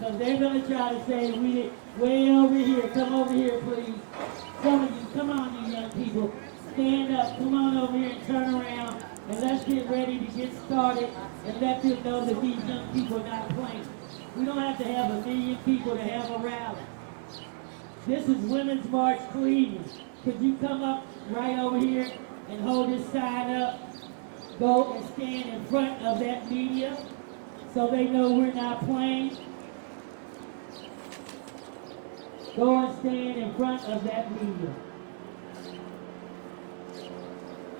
Because they're going to try to say, we way over here. Come over here, please. Some of you, come on, you young people. Stand up. Come on over here and turn around. And let's get ready to get started and let them know that these young people are not playing. We don't have to have a million people to have a rally. This is Women's March Cleveland. Could you come up right over here and hold this sign up? Go and stand in front of that media so they know we're not playing. Go and stand in front of that media.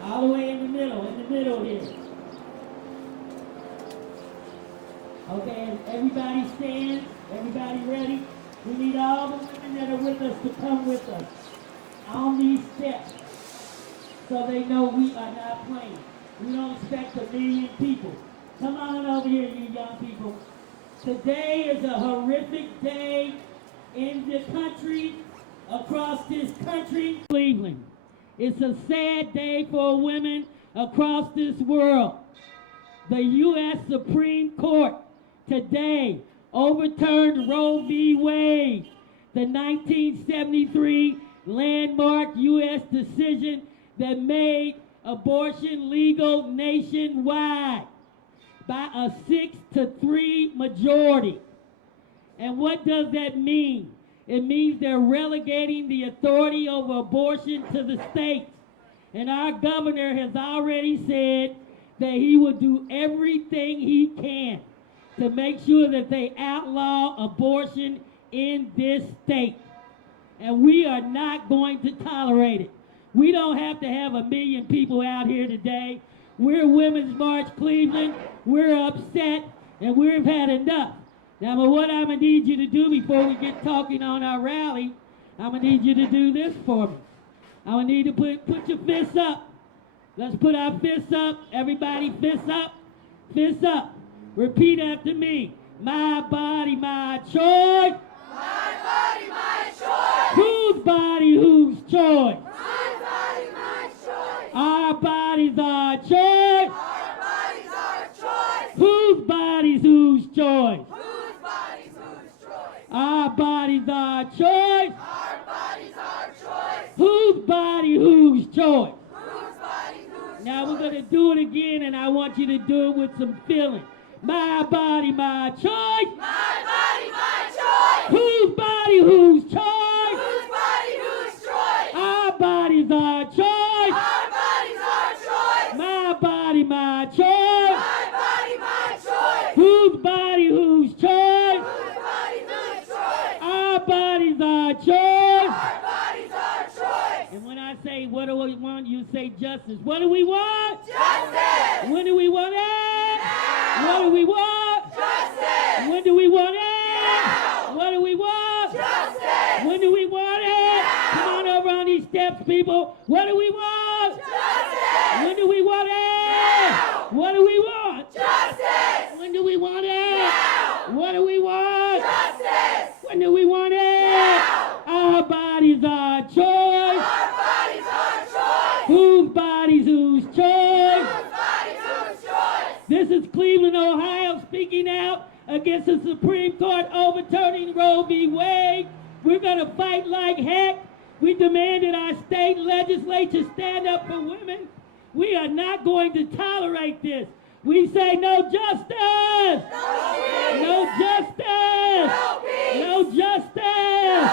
All the way in the middle here. Okay, everybody stand, everybody ready? We need all the women that are with us to come with us on these steps so they know we are not playing. We don't expect a million people. Come on over here, you young people. Today is a horrific day in the country, across this country. Cleveland. It's a sad day for women across this world. The U.S. Supreme Court today overturned Roe v. Wade, the 1973 landmark U.S. decision that made abortion legal nationwide by a 6-3 majority. And what does that mean? It means they're relegating the authority over abortion to the states. And our governor has already said that he will do everything he can to make sure that they outlaw abortion in this state. And we are not going to tolerate it. We don't have to have a million people out here today. We're Women's March Cleveland. We're upset and we've had enough. Now, but what I'm going to need you to do before we get talking on our rally, I'm going to need you to do this for me. I'm going to need you to put your fists up. Let's put our fists up. Everybody, fists up. Fists up. Repeat after me. My body, my choice. My body, my choice. Whose body, whose choice? My body, my choice. Our bodies, our choice. Our bodies, our choice. Whose bodies, whose choice? Whose bodies, whose choice? Our bodies, our choice. Our bodies, our choice. Whose body, whose choice? Whose body, whose Now choice? we're going to do it again, and I want you to do it with some feeling. My body, my choice. My body, my choice. Whose body, whose choice? Whose body, whose choice? Our bodies, our choice. Our bodies, our choice. My body, my choice. My body, my choice. Whose body, whose choice? Whose body, whose choice? Our bodies, our choice. Our bodies, our choice. And when I say, what do we want? You say justice. What do we want? Justice. When do we want it? Now. What do we want? Justice. When do we want it? Now. What do we want? Justice. When do we want it? Now. Come on over on these steps, people. What do we want? Justice. When do we want it? Now. What do we want? Justice. When do we want it? Now. What do we want? Justice. When do we want it? Now. Our bodies, our choice. Our bodies, our choice. Whose bodies, whose choice? Whose bodies, whose choice? This is Cleveland, Ohio, speaking out against the Supreme Court overturning Roe v. Wade. We're going to fight like heck. We demand that our state legislature stand up for women. We are not going to tolerate this. We say no justice. No justice. No justice.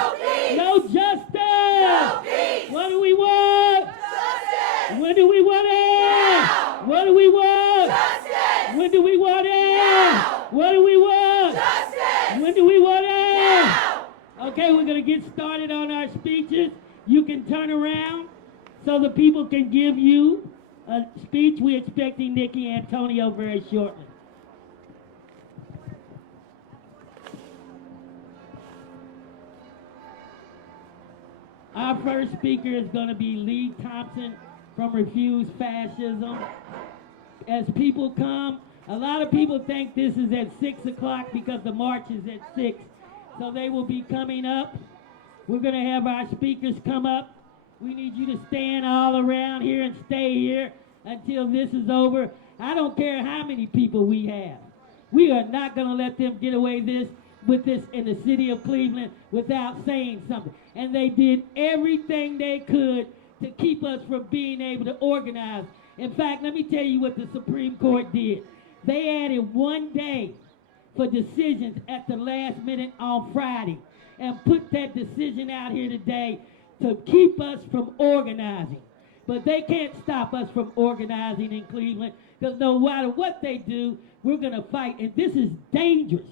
No justice. What do we want? Justice. When do we want it? Now. What do we want? Justice. When do we want it? Now. What do we want? Justice. When do we want it? Now. Okay, we're going to get started on our speeches. You can turn around so the people can give you a speech. We're expecting Nikki Antonio very shortly. Our first speaker is going to be Lee Thompson from Refuse Fascism. As people come, a lot of people think this is at 6 o'clock because the march is at 6. So they will be coming up. We're going to have our speakers come up. We need you to stand all around here and stay here until this is over. I don't care how many people we have. We are not going to let them get away this. with this in the city of Cleveland without saying something. And they did everything they could to keep us from being able to organize. In fact, let me tell you what the Supreme Court did. They added 1 day for decisions at the last minute on Friday and put that decision out here today to keep us from organizing. But they can't stop us from organizing in Cleveland because no matter what they do, we're going to fight. And this is dangerous.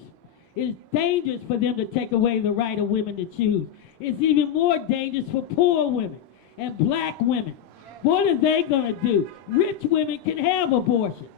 It's dangerous for them to take away the right of women to choose. It's even more dangerous for poor women and black women. What are they going to do? Rich women can have abortions.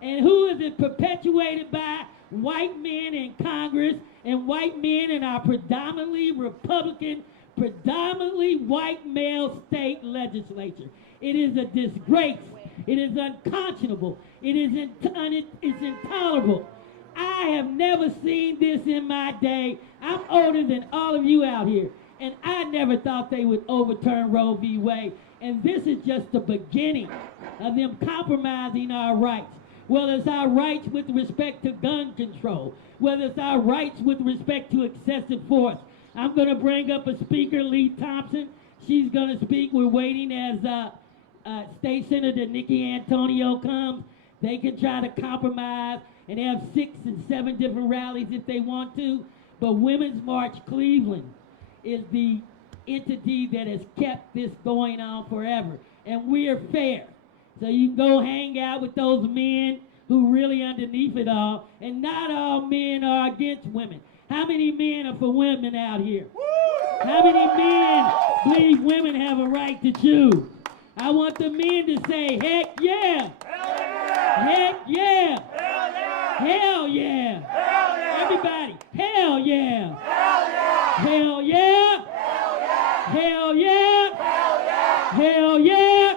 And who is it perpetuated by? White men in Congress and white men in our predominantly Republican, predominantly white male state legislature. It is a disgrace. It is unconscionable. It is it's intolerable. I have never seen this in my day. I'm older than all of you out here, and I never thought they would overturn Roe v. Wade. And this is just the beginning of them compromising our rights. Whether it's our rights with respect to gun control, whether it's our rights with respect to excessive force. I'm going to bring up a speaker, Lee Thompson. She's going to speak. We're waiting as State Senator Nikki Antonio comes. They can try to compromise and have 6 and 7 different rallies if they want to. But Women's March Cleveland is the entity that has kept this going on forever. And we're fair. So you can go hang out with those men who really underneath it all. And not all men are against women. How many men are for women out here? How many men believe women have a right to choose? I want the men to say, heck yeah! Hell yeah! Heck yeah! Hell yeah! Hell yeah! Hell yeah! Everybody, hell yeah! Hell yeah! Hell yeah! Hell yeah! Hell yeah! Hell yeah! Hell yeah! Hell yeah!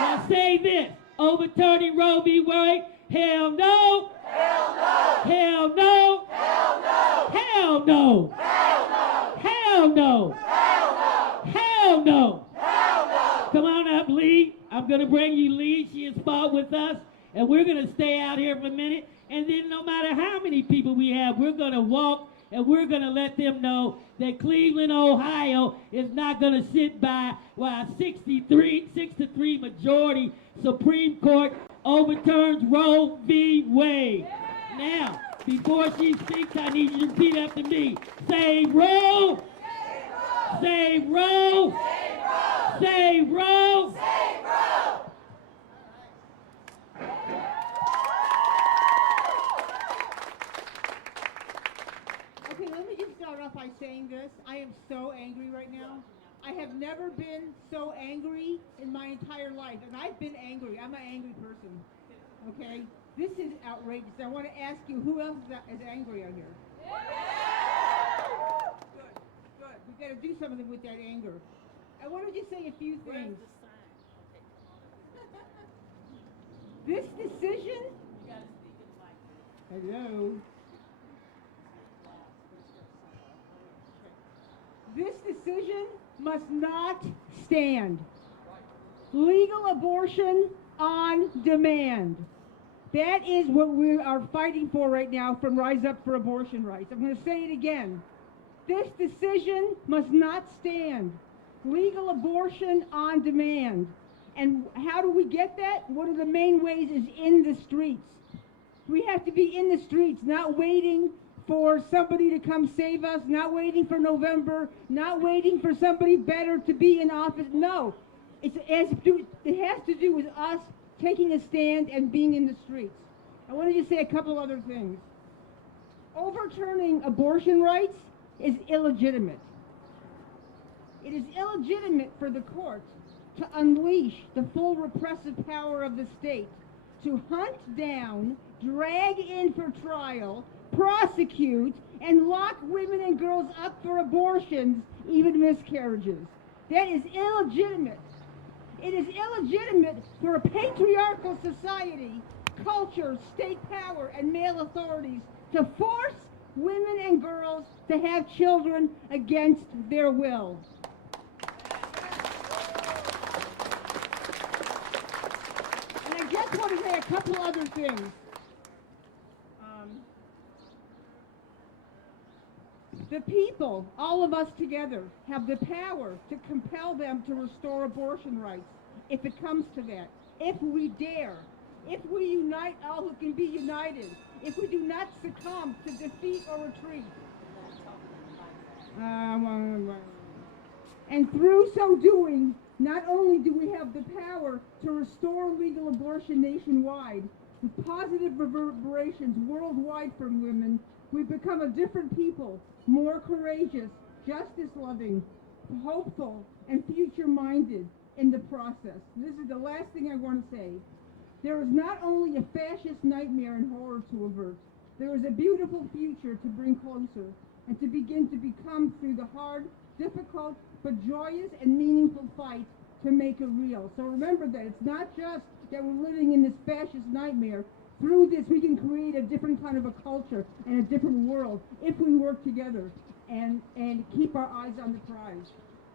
Now say this, overturning Roe v. Wade, hell no! Hell no! Hell no! Hell no! Hell no! Hell no! Hell no! Hell no! Hell no! Hell no! Come on up, Lee. I'm going to bring you Lee. She has fought with us, and we're going to stay out here for a minute. And then no matter how many people we have, we're going to walk, and we're going to let them know that Cleveland, Ohio is not going to sit by while a 6-3 majority Supreme Court overturns Roe v. Wade. Now, before she speaks, I need you to repeat after me. Say Roe! Say Roe! Say Roe! Okay, let me just start off by saying this. I am so angry right now. I have never been so angry in my entire life, and I've been angry. I'm an angry person. Okay? This is outrageous. I want to ask you, who else is angry out here? Good, good. We've got to do something with that anger. I want to just say a few things. This decision... Hello? This decision must not stand. Legal abortion on demand. That is what we are fighting for right now from Rise Up for Abortion Rights. I'm going to say it again. This decision must not stand. Legal abortion on demand. And how do we get that? One of the main ways is in the streets. We have to be in the streets, not waiting for somebody to come save us, not waiting for November, not waiting for somebody better to be in office. No, it has to do with us taking a stand and being in the streets. I want to just say a couple other things. Overturning abortion rights is illegitimate. It is illegitimate for the courts to unleash the full repressive power of the state, to hunt down, drag in for trial, prosecute, and lock women and girls up for abortions, even miscarriages. That is illegitimate. It is illegitimate for a patriarchal society, culture, state power, and male authorities to force women and girls to have children against their will. And I just want to say a couple other things. The people, all of us together, have the power to compel them to restore abortion rights if it comes to that. If we dare, if we unite all who can be united, if we do not succumb to defeat or retreat. And through so doing, not only do we have the power to restore legal abortion nationwide, with positive reverberations worldwide from women, we've become a different people, more courageous, justice-loving, hopeful, and future-minded in the process. This is the last thing I want to say. There is not only a fascist nightmare and horror to avert, there is a beautiful future to bring closer and to begin to become through the hard, difficult, but joyous and meaningful fight to make it real. So remember that it's not just that we're living in this fascist nightmare. Through this, we can create a different kind of a culture and a different world if we work together and keep our eyes on the prize.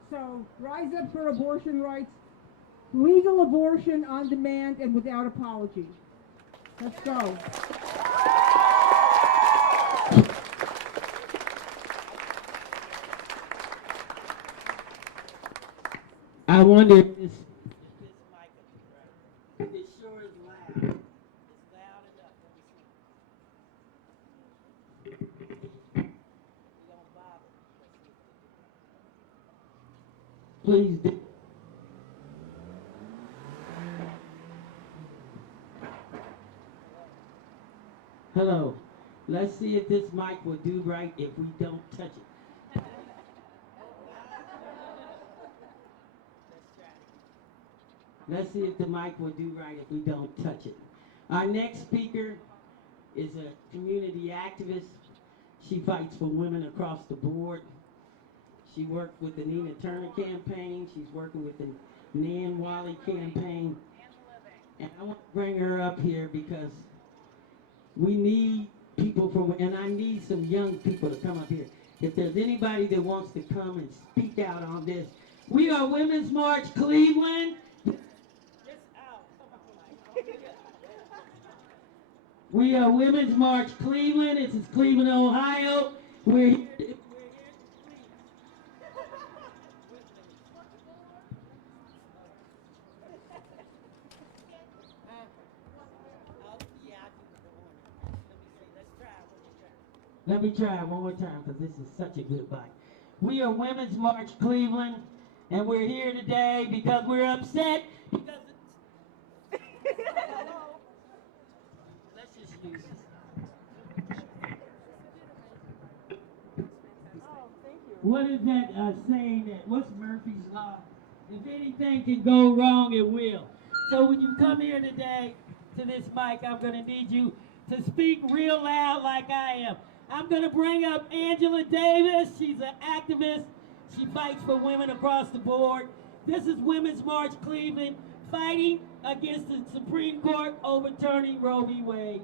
So rise up for abortion rights, legal abortion on demand and without apology. Let's go. I wonder if this mic will be right. It sure is loud. It's loud enough. Let me see. We don't bother. Please do. Hello. Let's see if this mic will do right if we don't touch it. Let's see if the mic will do right if we don't touch it. Our next speaker is a community activist. She fights for women across the board. She worked with the Nina Turner campaign. She's working with the Nan Wally campaign. And I want to bring her up here because we need people from, and I need some young people to come up here. If there's anybody that wants to come and speak out on this, we are Women's March Cleveland. We are Women's March Cleveland. This is Cleveland, Ohio. We're here to Let me try it one more time because this is such a good bite. We are Women's March Cleveland, and we're here today because we're upset because let's just use this. What is that saying that, what's Murphy's Law? If anything can go wrong, it will. So when you come here today to this mic, I'm going to need you to speak real loud like I am. I'm going to bring up Angela Davis. She's an activist. She fights for women across the board. This is Women's March Cleveland fighting against the Supreme Court overturning Roe v. Wade.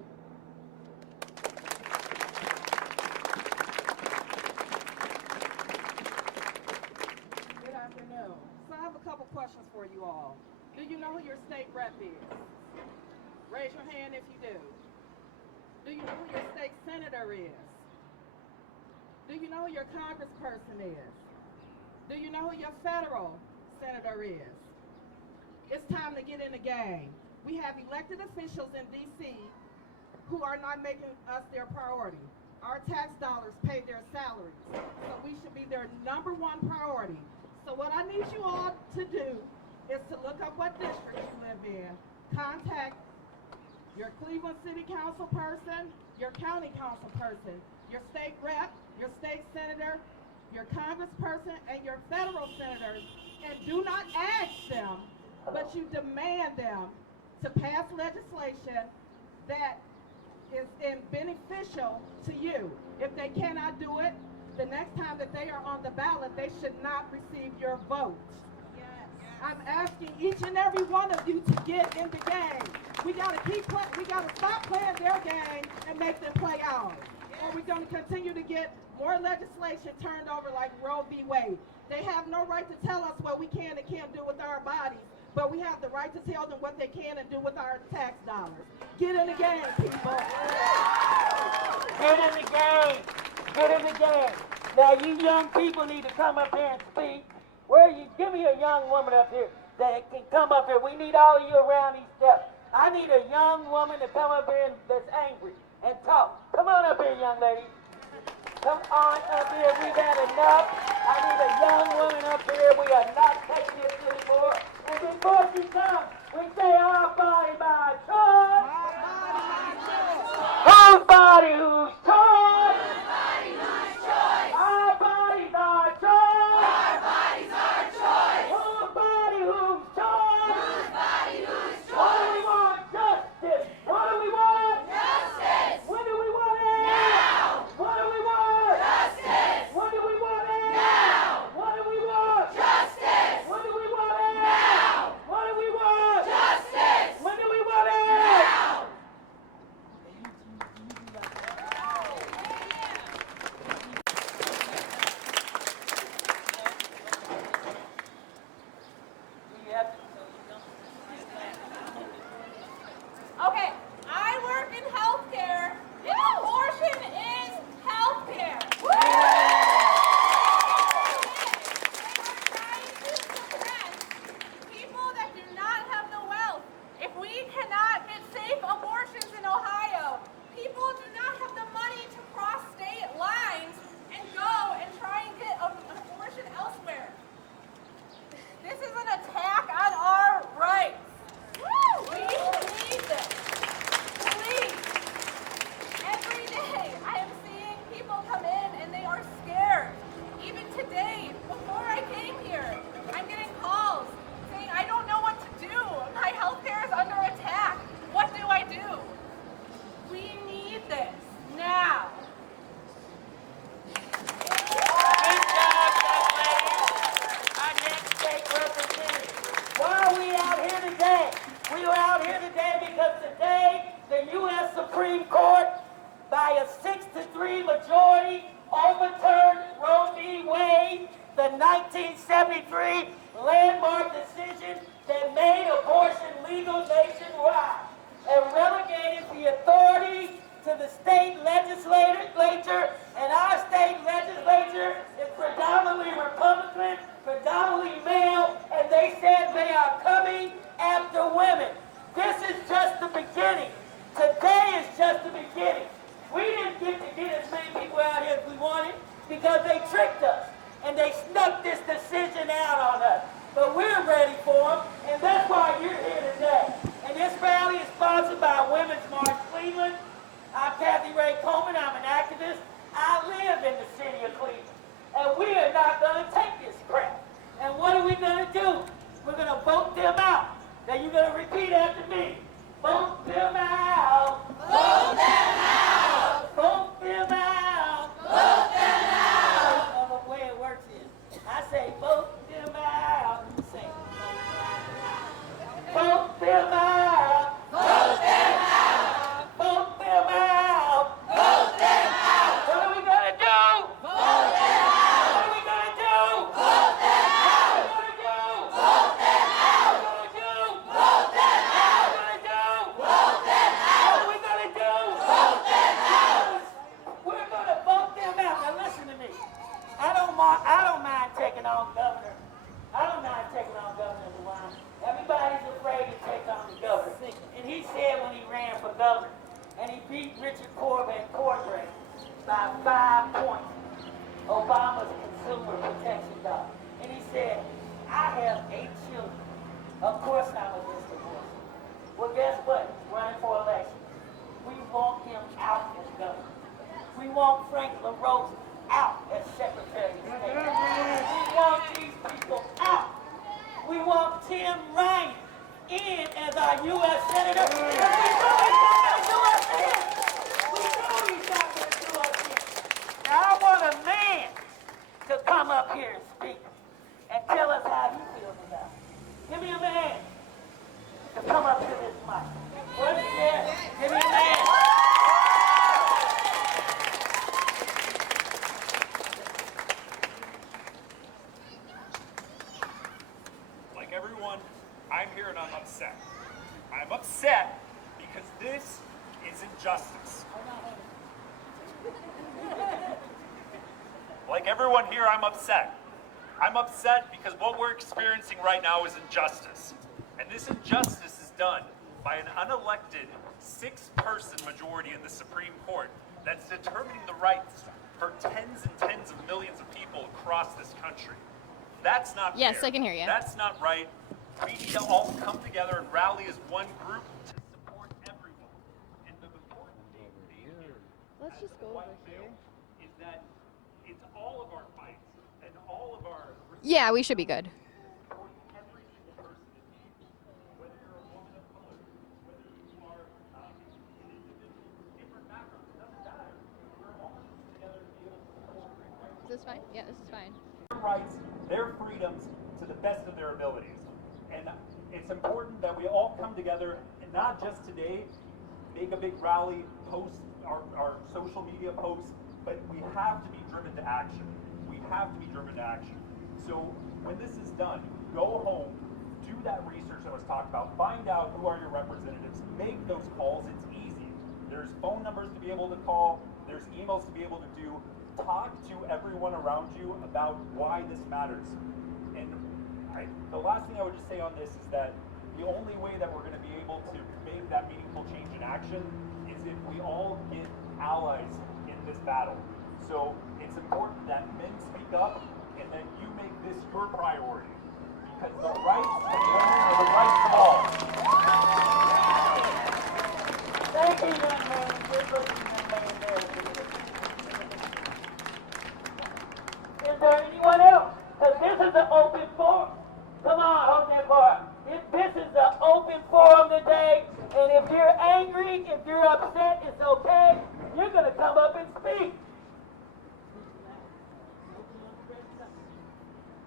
Good afternoon. So I have a couple questions for you all. Do you know who your state rep is? Raise your hand if you do. Do you know who your state senator is? Do you know who your congressperson is? Do you know who your federal senator is? It's time to get in the game. We have elected officials in D.C. who are not making us their priority. Our tax dollars pay their salaries, so we should be their number one priority. So what I need you all to do is to look up what district you live in, contact your Cleveland City Council person, your county council person, your state rep, your state senator, your congressperson, and your federal senators, and do not ask them, but you demand them to pass legislation that is beneficial to you. If they cannot do it, the next time that they are on the ballot, they should not receive your vote. I'm asking each and every one of you to get in the game. We gotta stop playing their game and make them play ours. Or we're gonna continue to get more legislation turned over like Roe v. Wade. They have no right to tell us what we can and can't do with our bodies, but we have the right to tell them what they can and do with our tax dollars. Get in the game, people. Get in the game. Get in the game. Now, you young people need to come up here and speak. Where are you? Give me a young woman up here that can come up here. We need all of you around these steps. I need a young woman to come up here that's angry and talk. Come on up here, young lady. Come on up here. We've had enough. I need a young woman up here. We are not taking this anymore. And before she comes, we say our body by choice. Whose body, whose choice? Our body's our choice. Our bodies our choice. Whose body, whose choice? Whose body, whose What do choice? we want? Justice. What do we want? Justice. When do we want it? Now. What do we want? Justice. When do we want it? Now. What do we want? Justice. When do we want it? Now. What do we want? Justice. When do we want it? Now. Okay, I work in healthcare, and abortion is healthcare. They were trying to suppress people that do not have the wealth. If we cannot get safe abortions in Ohio, people do not have the money to cross state lines and go and try and get an abortion elsewhere. This is an attack on our rights. We need this. Please. Every day I am seeing people come in and they are scared. Even today, before I came here, I'm getting calls saying I don't know what to do. My healthcare is under attack. What do I do? We need this now. Good job, young lady. Our next state representative. Why are we out here today? We are out here today because today the U.S. Supreme Court, by a 6-3 majority, overturned Roe v. Wade, the 1973 landmark decision that made abortion legal nationwide and relegated the authority to the state legislature, and our state legislature is predominantly Republican, predominantly male, and they said they are coming after women. This is just the beginning. Today is just the beginning. We didn't get as many people out here as we wanted because they tricked us and they snuck this decision out on us. But we're ready for them, and that's why you're here today. And this rally is sponsored by Women's March Cleveland. I'm Kathy Ray Coleman. I'm an activist. I live in the city of Cleveland. And we are not going to take this crap. And what are we going to do? We're going to vote them out. Now you're going to repeat after me. Vote them out. Vote them out. Vote them out. Vote them out. Oh, the way it works is, I say vote them out. You say vote them out. Vote them out. Vote them out. Vote them out. What are we going to do? Vote them out. What are we going to do? Vote them out. What are we going to do? Vote them out. What are we going to do? Vote them out. What are we going to do? Vote them What out. are we going to do? Vote them out. We're going to vote them out. Now listen to me. I don't mind taking on governor. I don't mind taking on Governor DeWine. Everybody's afraid to take on the governor. And he said when he ran for governor, and he beat Richard Cordray by 5 points, Obama's consumer protection dog. And he said, I have 8 children. Of course I'm against abortion. Well, guess what? He's running for election. We want him out as governor. We want Frank LaRose out as Secretary of State. We want these people out. We want Tim Ryan in as our U.S. Senator. And we know he's not going to do us in. We know he's not going to do us in. Now I want a man to come up here and speak and tell us how he feels about it. Give me a man to come up to this mic. What's there? Give me a man. Like everyone, I'm here and I'm upset. I'm upset because this is injustice. like everyone here, I'm upset. I'm upset because what we're experiencing right now is injustice. And this injustice is done by an unelected 6-person majority in the Supreme Court that's determining the rights for tens and tens of millions of people across this country. That's not fair. Yes, I can hear you. That's not right. We need to all come together and rally as one group to support everyone. And the important thing here, Let's just go over here. is that it's all of our fights and all of our Yeah, we should be good. supporting every single person in need, whether you're a woman of color, whether you are an individual with different backgrounds, it doesn't matter. We're all in this together to be able to support Is this fine? Yeah, this is fine. their rights, their freedoms to the best of their abilities. And it's important that we all come together and not just today make a big rally, post our social media posts, but we have to be driven to action. We have to be driven to action. So when this is done, go home, do that research I was talking about, find out who are your representatives, make those calls. It's easy. There's phone numbers to be able to call, there's emails to be able to do. Talk to everyone around you about why this matters. And the last thing I would just say on this is that the only way that we're going to be able to make that meaningful change in action is if we all get allies in this battle. So it's important that men speak up and that you make this your priority. Because the rights of women are the rights of all. Thank you, young man. Good looking young man there. Is there anyone else? Because this is an open forum. Come on, hold that bar. This is an open forum today, and if you're angry, if you're upset, it's okay. You're going to come up and speak.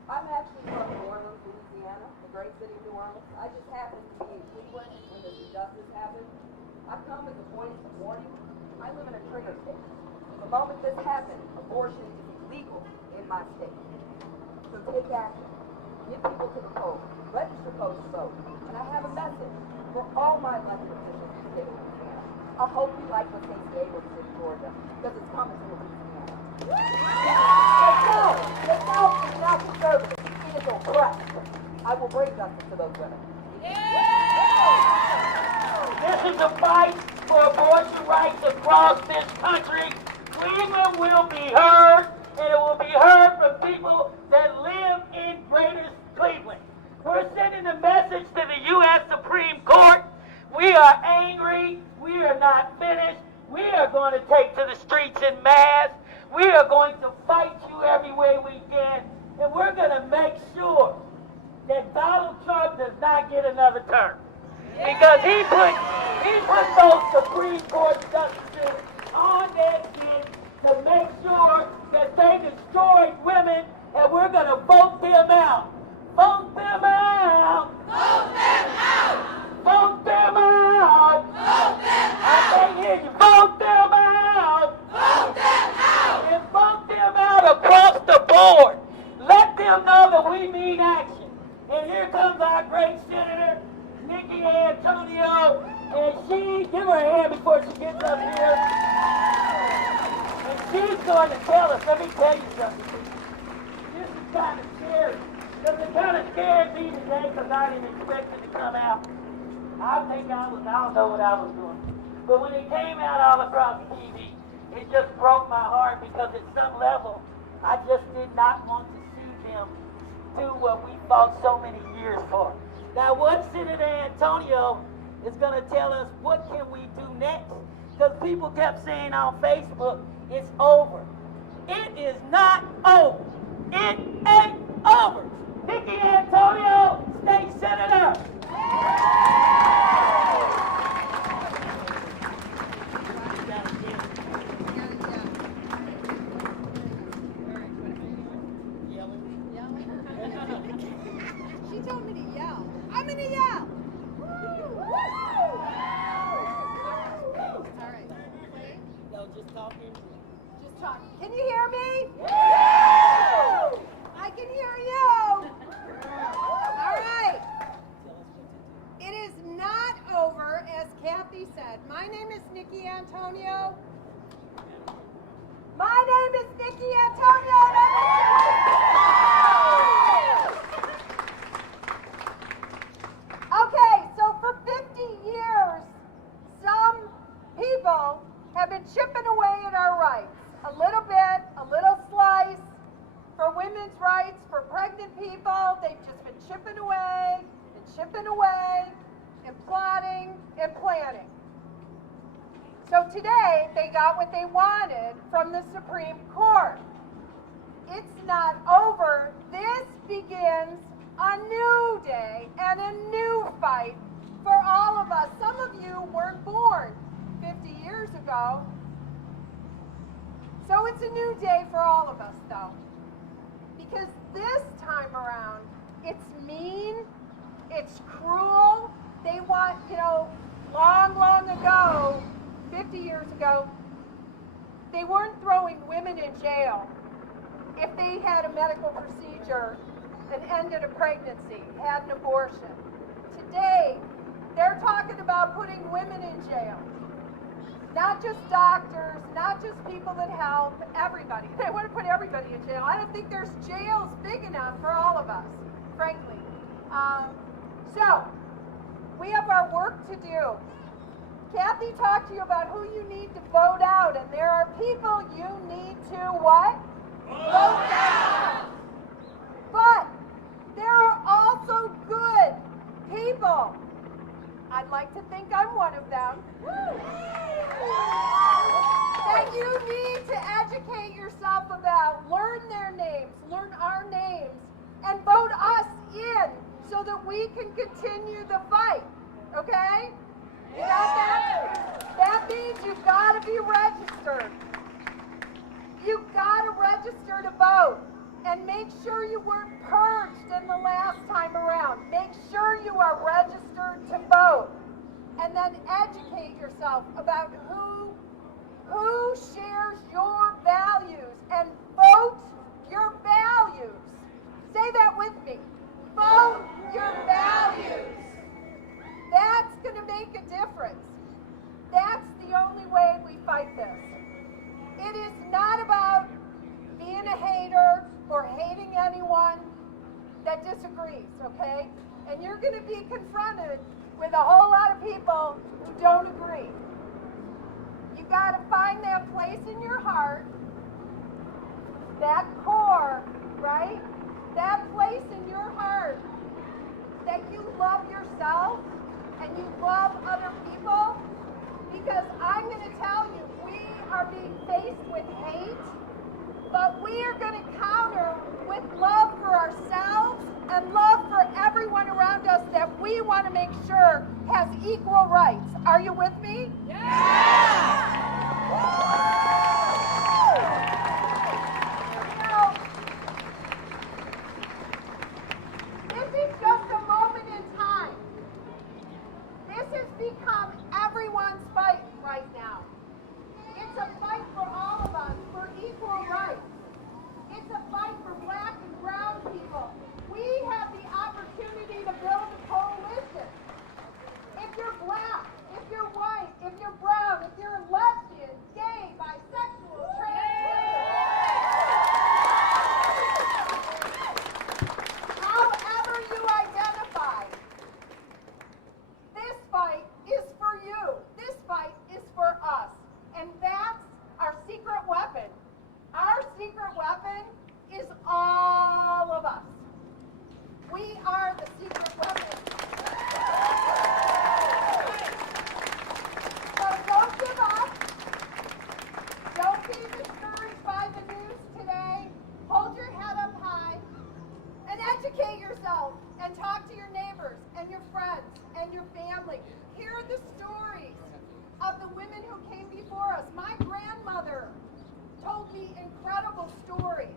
I'm actually from New Orleans, Louisiana, the great city of New Orleans. I just happened to be in Cleveland when this injustice happened. I've come as a voice of warning. I live in a trigger state. The moment this happened, abortion is illegal in my state. So take action. Get people to the polls. Register post to vote. And I have a message for all my elected officials in the state of Louisiana. I hope you like what Stacey Abrams did in Georgia, because it's coming to Louisiana. The South is not conservative. It is oppressed. I will bring justice to those women. This is a fight for abortion rights across this country. Cleveland will be heard, and it will be heard from people that live in greater Cleveland. We're sending a message to the U.S. Supreme Court. We are angry. We are not finished. We are going to take to the streets in mass. We are going to fight you every way we can. And we're going to make sure that Donald Trump does not get another term. Because he put those Supreme Court justices on their skin to make sure that they destroyed women, and we're going to vote them out. Vote them out! Vote them out! Vote them out! Vote them I can't hear you. Vote them out! Vote them out! And vote them out across the board. Let them know that we mean action. And here comes our great senator, Nikki Antonio, and she, give her a hand before she gets up here. And she's going to tell us, let me tell you something. This is kind of scary. Because it kind of scared me today because I didn't expect it to come out. I don't know what I was doing. But when it came out all across TV, it just broke my heart because at some level, I just did not want to see them do what we fought so many years for. Now, what Senator Antonio is going to tell us, what can we do next? Because people kept saying on Facebook, it's over. It is not over. It ain't over. Nikki Antonio, State Senator. She told me to yell. I'm gonna yell. All right. Yo, just talking. Just talk. Can you hear me? I can hear you. All right. It is not over, as Kathy said. My name is Nikki Antonio. My name is Nikki Antonio. bit, a little slice for women's rights, for pregnant people. They've just been chipping away and plotting and planning. So today, they got what they wanted from the Supreme Court. It's not over. This begins a new day and a new fight for all of us. Some of you weren't born 50 years ago. So it's a new day for all of us, though. Because this time around, it's mean, it's cruel. They want, long ago, 50 years ago, they weren't throwing women in jail if they had a medical procedure and ended a pregnancy, had an abortion. Today, they're talking about putting women in jail. Not just doctors, not just people that help, everybody. They want to put everybody in jail. I don't think there's jails big enough for all of us, frankly. So, we have our work to do. Kathy talked to you about who you need to vote out, and there are people you need to what? Vote out! But there are also good people. I'd like to think I'm one of them. That you need to educate yourself about, learn their names, learn our names, and vote us in so that we can continue the fight. Okay? You got that? That means you've got to be registered. You've got to register to vote. And make sure you weren't purged in the last time around. Make sure you are registered to vote. And then educate yourself about who shares your values. And vote your values. Say that with me. Vote your values. That's going to make a difference. That's the only way we fight this. It is not about being a hater or hating anyone that disagrees, okay? And you're going to be confronted with a whole lot of people who don't agree. You got to find that place in your heart, that core, right? That place in your heart that you love yourself and you love other people, because I'm going to tell you, we are being faced with hate, but we are going to counter with love for ourselves and love for everyone around us that we want to make sure has equal rights. Are you with me? Yeah! This is just a moment in time. This has become everyone's fight right now. It's a fight for all of us for equal rights. It's a fight for black and brown people. We have the opportunity to build a coalition. If you're black, if you're white, if you're brown, if you're lesbian, gay, bisexual, transgender, however you identify, this fight is for you. This fight is for us. And that's our secret weapon. Our secret weapon is all of us. We are the secret weapon. So don't give up. Don't be discouraged by the news today. Hold your head up high and educate yourself and talk to your neighbors and your friends and your family. Hear the stories of the women who came before us. My grandmother told me incredible stories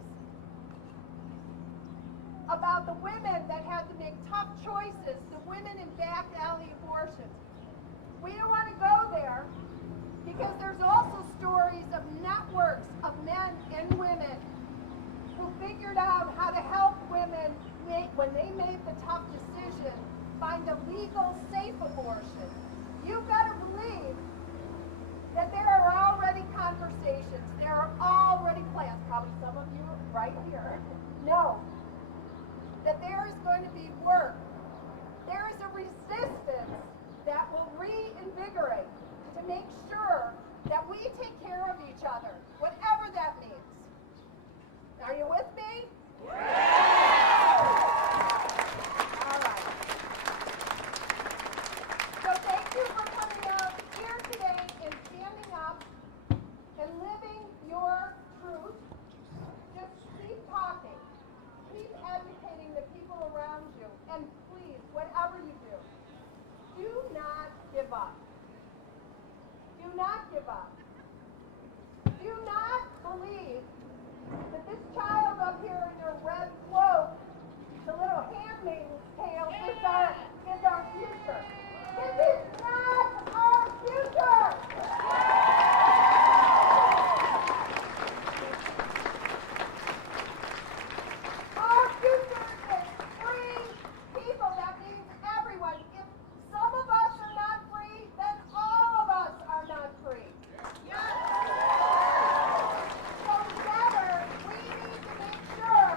about the women that had to make tough choices, the women in back alley abortions. We don't want to go there because there's also stories of networks of men and women who figured out how to help women when they made the tough decision, find a legal, safe abortion. You've got to believe that there are already conversations, there are already plans, probably some of you right here know that there is going to be work. There is a resistance that will reinvigorate to make sure that we take care of each other, whatever that means. give up. Do not give up. Do not believe that this child up here in your red cloak, the little handmaiden's tale, is our future. This is not our future! Our future is free people. That means everyone. If some of us are not free, then all of us are not free. So together, we need to make sure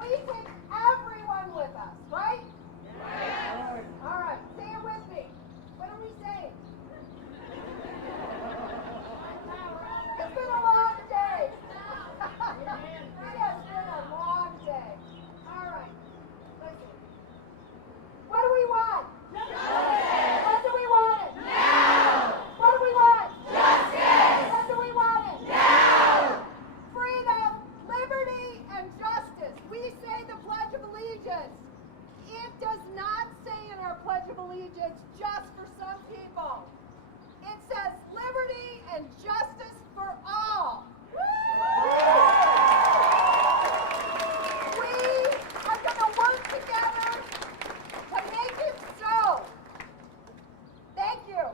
we take everyone with us, right? All right, say it with me. What are we saying? It's been a long day. It has been a long day. All right, listen. What do we want? Justice. When do we want it? Now. What do we want? Justice. When do we want it? Now. Freedom, liberty, and justice. We say the Pledge of Allegiance. It does not say in our Pledge of Allegiance just for some people. It says liberty and justice for all. We are going to work together to make it so. Thank you.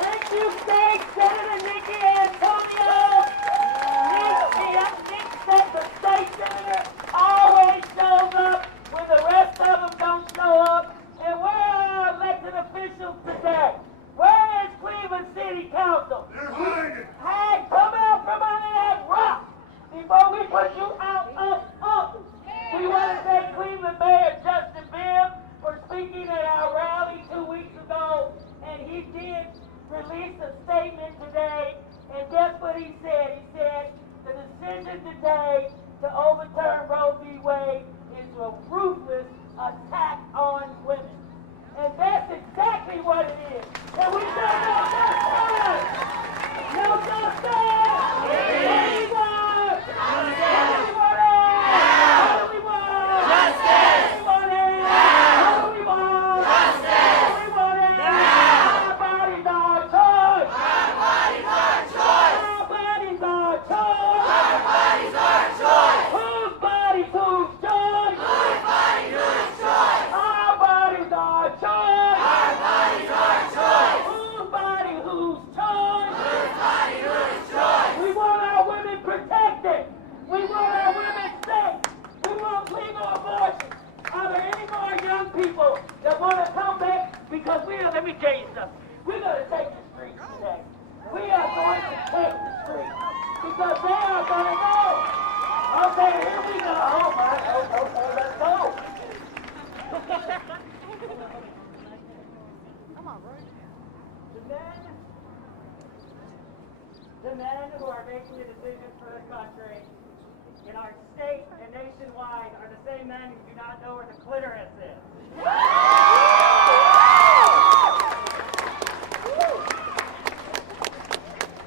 Thank you, State Senator Nikki Antonio. Nick said the state senator always shows up when the rest of them don't show up. And where are our elected officials today? Where is Cleveland City Council? They're hiding. Hey, come out from under that rock before we put you out of office. We want to thank Cleveland Mayor Justin Bibb for speaking at our rally 2 weeks ago, and he did release a statement today, and guess what he said? He said the decision today to overturn Roe v. Wade is a ruthless attack on women. And that's exactly what it is. And we say no justice! No justice! What do we want? Justice! What do we want? Justice! What do we want? What do we want? Justice! What do we want? Our bodies are choice! Our bodies are choice! Our bodies are choice! Our bodies are choice! Whose bodies, whose choice? Whose bodies, whose choice? Our bodies are choice! Our bodies are choice! Whose body, whose choice? Whose body, whose choice? We want our women protected! We want our women safe! We want legal abortion! Are there any more young people that want to come back? Because let me tell you something. We're going to take the streets today. We are going to take the streets. Because they are going to know. Okay, here we go. Oh my, okay, let's go. Come on, bro. The men who are making the decisions for the country in our state and nationwide are the same men who do not know where the clitoris is.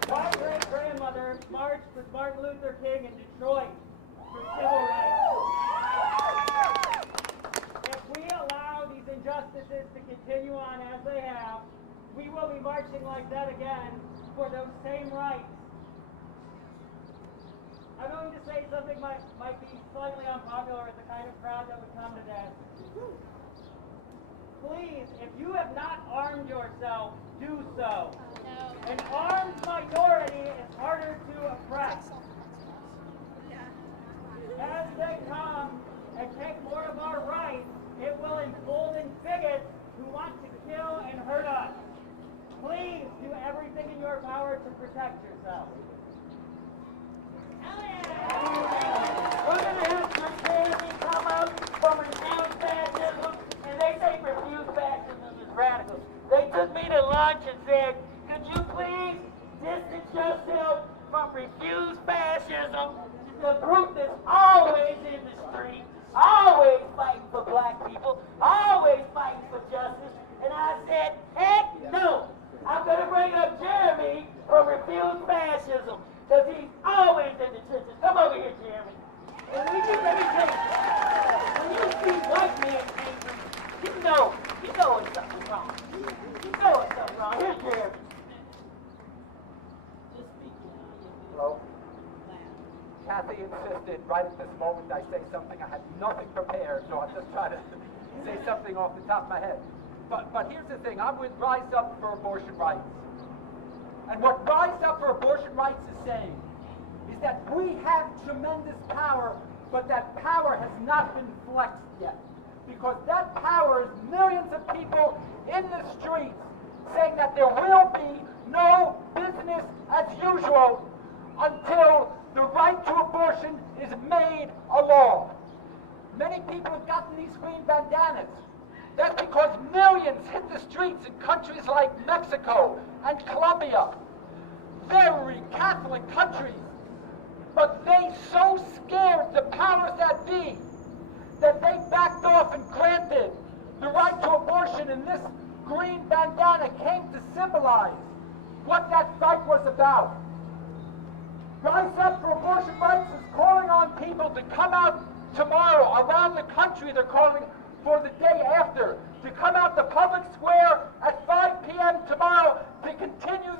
My great-grandmother marched with Martin Luther King in Detroit for civil rights. If we allow these injustices to continue on as they have, we will be marching like that again for those same rights. I'm going to say something might be slightly unpopular with the kind of crowd that would come to this. Please, if you have not armed yourself, do so. An armed minority is harder to oppress. As they come and take more of our rights, it will embolden bigots who want to kill and hurt us. Please do everything in your power to protect yourself. We're going to have some candidates come up from Refuse Fascism, and they say Refuse Fascism is radical. They took me to lunch and said, could you please distance yourself from Refuse Fascism, the group that's always in the street, always fighting for black people, always fighting for justice. And I said, heck no. I'm going to bring up Jeremy from Refuse Fascism, because he's always in the trenches. Come over here, Jeremy. And let me tell you, when you see white man angry, you know Hello? Kathy insisted right at this moment I say something. I had nothing prepared, so I'm just trying to say something off the top of my head. But here's the thing, I'm with Rise Up for Abortion Rights. And what Rise Up for Abortion Rights is saying is that we have tremendous power, but that power has not been flexed yet. Because that power is millions of people in the streets saying that there will be no business as usual until the right to abortion is made a law. Many people have gotten these green bandanas. That's because millions hit the streets in countries like Mexico and Colombia, very Catholic countries. But they so scared the powers that be that they backed off and granted the right to abortion, and this green bandana came to symbolize what that fight was about. Rise Up for Abortion Rights is calling on people to come out tomorrow. Around the country, they're calling for the day after, to come out to public square at 5 p.m. tomorrow to continue